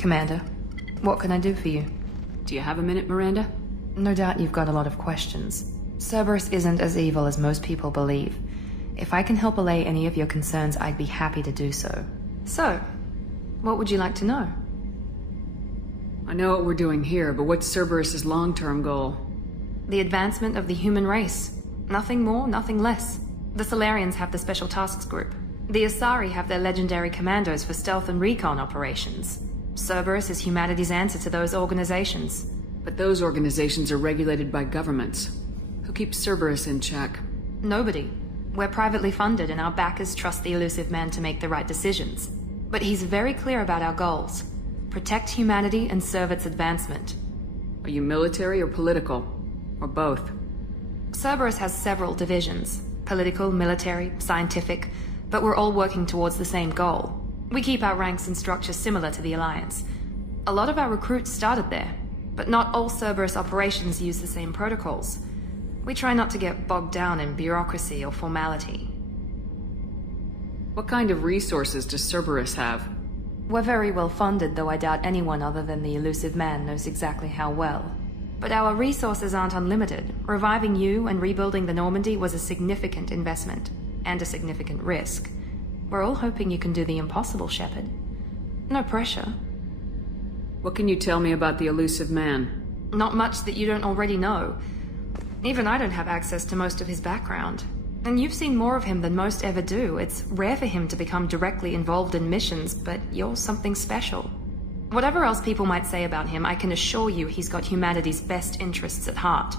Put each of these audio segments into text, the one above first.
Commander, what can I do for you? Do you have a minute, Miranda? No doubt you've got a lot of questions. Cerberus isn't as evil as most people believe. If I can help allay any of your concerns, I'd be happy to do so. So, what would you like to know? I know what we're doing here, but what's Cerberus's long-term goal? The advancement of the human race. Nothing more, nothing less. The Solarians have the Special Tasks Group. The Asari have their legendary commandos for stealth and recon operations. Cerberus is humanity's answer to those organizations. But those organizations are regulated by governments. Who keeps Cerberus in check? Nobody. We're privately funded and our backers trust the elusive man to make the right decisions. But he's very clear about our goals. Protect humanity and serve its advancement. Are you military or political? Or both? Cerberus has several divisions. Political, military, scientific, but we're all working towards the same goal. We keep our ranks and structure similar to the Alliance. A lot of our recruits started there, but not all Cerberus operations use the same protocols. We try not to get bogged down in bureaucracy or formality. What kind of resources does Cerberus have? We're very well funded, though I doubt anyone other than the elusive man knows exactly how well. But our resources aren't unlimited. Reviving you and rebuilding the Normandy was a significant investment, and a significant risk. We're all hoping you can do the impossible, Shepard. No pressure. What can you tell me about the elusive man? Not much that you don't already know. Even I don't have access to most of his background. And you've seen more of him than most ever do. It's rare for him to become directly involved in missions, but you're something special. Whatever else people might say about him, I can assure you he's got humanity's best interests at heart.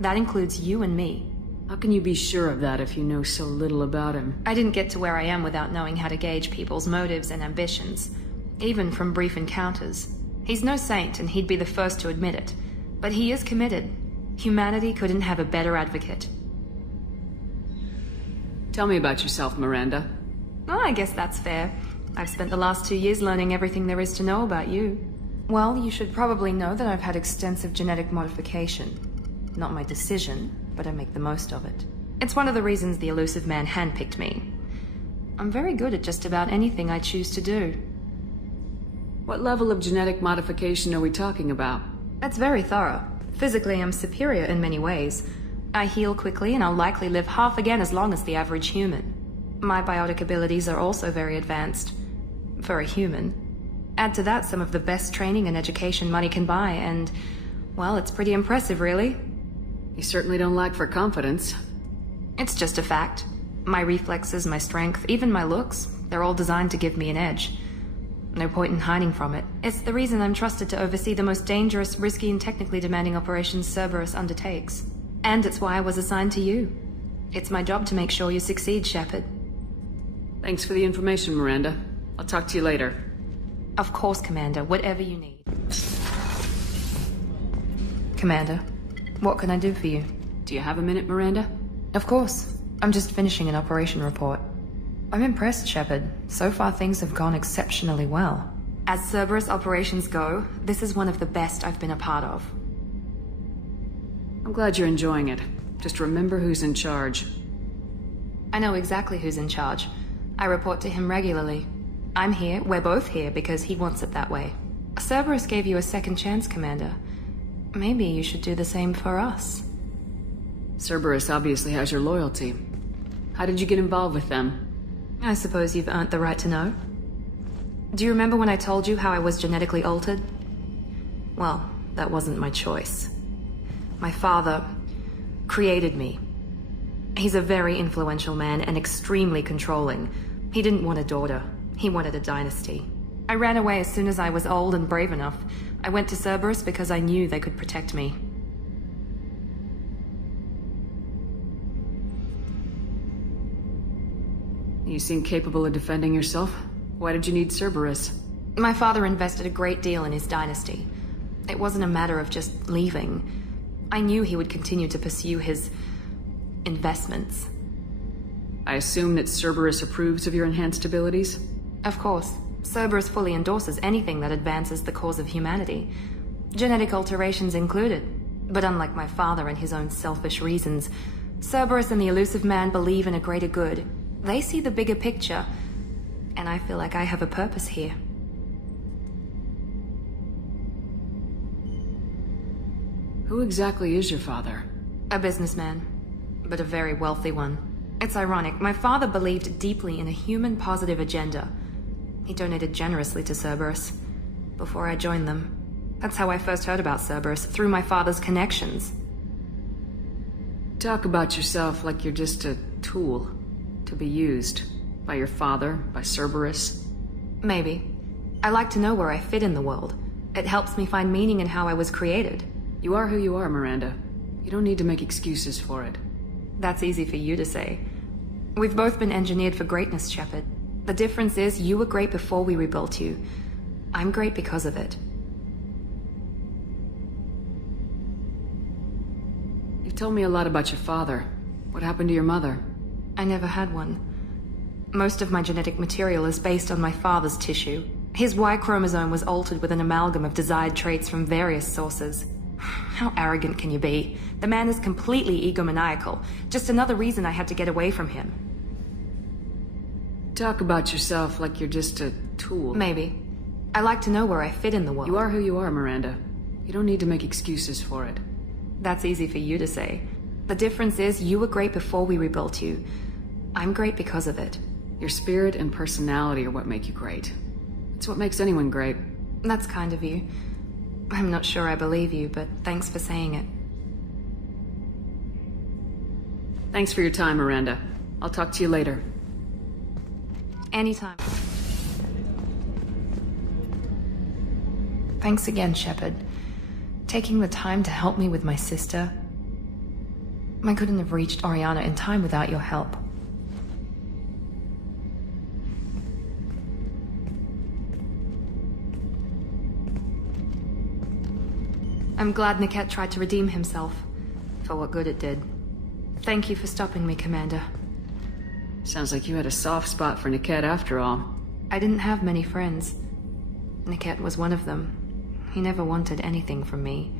That includes you and me. How can you be sure of that if you know so little about him? I didn't get to where I am without knowing how to gauge people's motives and ambitions, even from brief encounters. He's no saint, and he'd be the first to admit it. But he is committed. Humanity couldn't have a better advocate. Tell me about yourself, Miranda. Oh, I guess that's fair. I've spent the last 2 years learning everything there is to know about you. Well, you should probably know that I've had extensive genetic modification. Not my decision, but I make the most of it. It's one of the reasons the elusive man handpicked me. I'm very good at just about anything I choose to do. What level of genetic modification are we talking about? That's very thorough. Physically, I'm superior in many ways. I heal quickly, and I'll likely live half again as long as the average human. My biotic abilities are also very advanced. For a human. Add to that some of the best training and education money can buy, and, well, it's pretty impressive, really. You certainly don't lack for confidence. It's just a fact. My reflexes, my strength, even my looks, they're all designed to give me an edge. No point in hiding from it. It's the reason I'm trusted to oversee the most dangerous, risky, and technically demanding operations Cerberus undertakes. And it's why I was assigned to you. It's my job to make sure you succeed, Shepard. Thanks for the information, Miranda. I'll talk to you later. Of course, Commander. Whatever you need. Commander, what can I do for you? Do you have a minute, Miranda? Of course. I'm just finishing an operation report. I'm impressed, Shepard. So far, things have gone exceptionally well. As Cerberus operations go, this is one of the best I've been a part of. I'm glad you're enjoying it. Just remember who's in charge. I know exactly who's in charge. I report to him regularly. I'm here, we're both here, because he wants it that way. Cerberus gave you a second chance, Commander. Maybe you should do the same for us. Cerberus obviously has your loyalty. How did you get involved with them? I suppose you've earned the right to know. Do you remember when I told you how I was genetically altered? Well, that wasn't my choice. My father created me. He's a very influential man and extremely controlling. He didn't want a daughter. He wanted a dynasty. I ran away as soon as I was old and brave enough. I went to Cerberus because I knew they could protect me. You seem capable of defending yourself. Why did you need Cerberus? My father invested a great deal in his dynasty. It wasn't a matter of just leaving. I knew he would continue to pursue his investments. I assume that Cerberus approves of your enhanced abilities? Of course. Cerberus fully endorses anything that advances the cause of humanity. Genetic alterations included. But unlike my father and his own selfish reasons, Cerberus and the elusive man believe in a greater good. They see the bigger picture, and I feel like I have a purpose here. Who exactly is your father? A businessman, but a very wealthy one. It's ironic, my father believed deeply in a human-positive agenda. He donated generously to Cerberus before I joined them. That's how I first heard about Cerberus, through my father's connections. Talk about yourself like you're just a tool to be used by your father, by Cerberus. Maybe. I like to know where I fit in the world. It helps me find meaning in how I was created. You are who you are, Miranda. You don't need to make excuses for it. That's easy for you to say. We've both been engineered for greatness, Shepard. The difference is you were great before we rebuilt you. I'm great because of it. You've told me a lot about your father. What happened to your mother? I never had one. Most of my genetic material is based on my father's tissue. His Y chromosome was altered with an amalgam of desired traits from various sources. How arrogant can you be? The man is completely egomaniacal. Just another reason I had to get away from him. Talk about yourself like you're just a tool. Maybe. I like to know where I fit in the world. You are who you are, Miranda. You don't need to make excuses for it. That's easy for you to say. The difference is you were great before we rebuilt you. I'm great because of it. Your spirit and personality are what make you great. It's what makes anyone great. That's kind of you. I'm not sure I believe you, but thanks for saying it. Thanks for your time, Miranda. I'll talk to you later. Anytime. Thanks again, Shepard. Taking the time to help me with my sister. I couldn't have reached Oriana in time without your help. I'm glad Niket tried to redeem himself, for what good it did. Thank you for stopping me, Commander. Sounds like you had a soft spot for Niket after all. I didn't have many friends. Niket was one of them. He never wanted anything from me.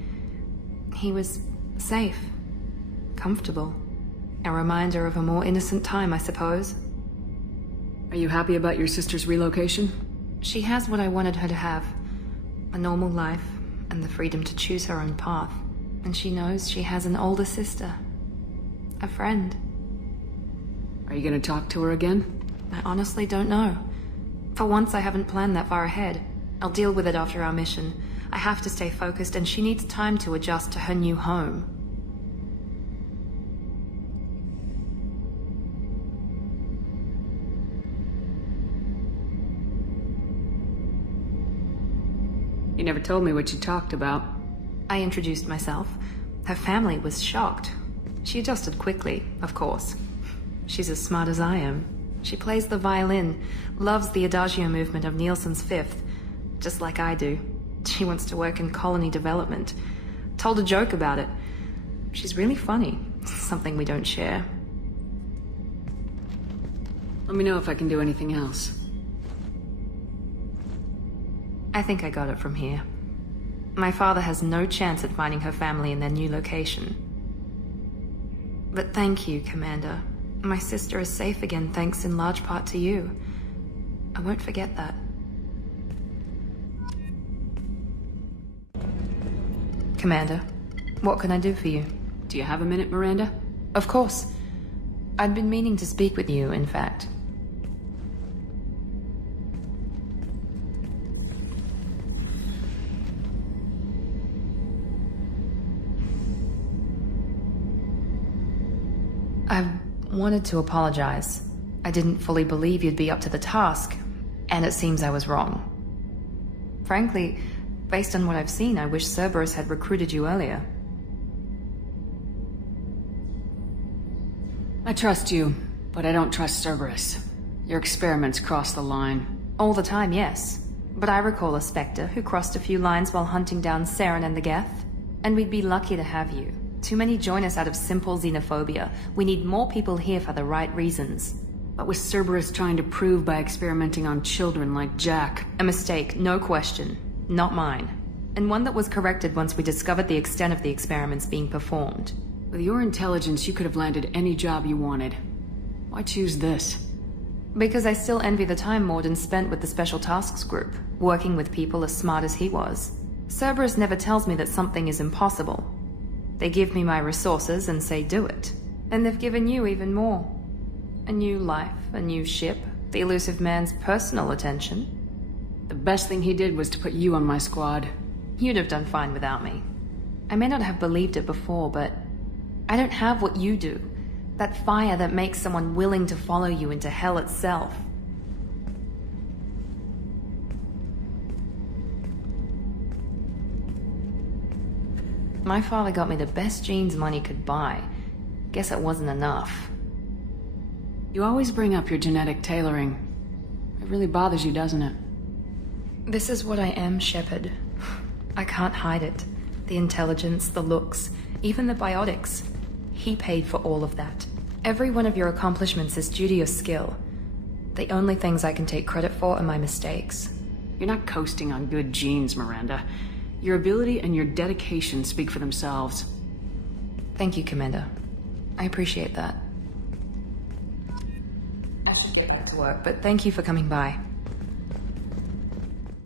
He was safe, comfortable. A reminder of a more innocent time, I suppose. Are you happy about your sister's relocation? She has what I wanted her to have. A normal life, and the freedom to choose her own path. And she knows she has an older sister. A friend. Are you gonna talk to her again? I honestly don't know. For once, I haven't planned that far ahead. I'll deal with it after our mission. I have to stay focused, and she needs time to adjust to her new home. You never told me what you talked about. I introduced myself. Her family was shocked. She adjusted quickly, of course. She's as smart as I am. She plays the violin, loves the Adagio movement of Nielsen's Fifth, just like I do. She wants to work in colony development. Told a joke about it. She's really funny, something we don't share. Let me know if I can do anything else. I think I got it from here. My father has no chance at finding her family in their new location. But thank you, Commander. My sister is safe again thanks in large part to you. I won't forget that. Commander, what can I do for you? Do you have a minute, Miranda? Of course. I'd been meaning to speak with you, in fact. I wanted to apologize. I didn't fully believe you'd be up to the task, and it seems I was wrong. Frankly, based on what I've seen, I wish Cerberus had recruited you earlier. I trust you, but I don't trust Cerberus. Your experiments cross the line. All the time, yes. But I recall a Spectre who crossed a few lines while hunting down Saren and the Geth. And we'd be lucky to have you. Too many join us out of simple xenophobia. We need more people here for the right reasons. What was Cerberus trying to prove by experimenting on children like Jack? A mistake, no question. Not mine. And one that was corrected once we discovered the extent of the experiments being performed. With your intelligence, you could have landed any job you wanted. Why choose this? Because I still envy the time Morden spent with the Special Tasks Group, working with people as smart as he was. Cerberus never tells me that something is impossible. They give me my resources and say do it. And they've given you even more. A new life, a new ship, the elusive man's personal attention. The best thing he did was to put you on my squad. You'd have done fine without me. I may not have believed it before, but I don't have what you do. That fire that makes someone willing to follow you into hell itself. My father got me the best jeans money could buy. Guess it wasn't enough. You always bring up your genetic tailoring. It really bothers you, doesn't it? This is what I am, Shepard. I can't hide it. The intelligence, the looks, even the biotics. He paid for all of that. Every one of your accomplishments is due to your skill. The only things I can take credit for are my mistakes. You're not coasting on good genes, Miranda. Your ability and your dedication speak for themselves. Thank you, Commander. I appreciate that. I should get back to work, but thank you for coming by.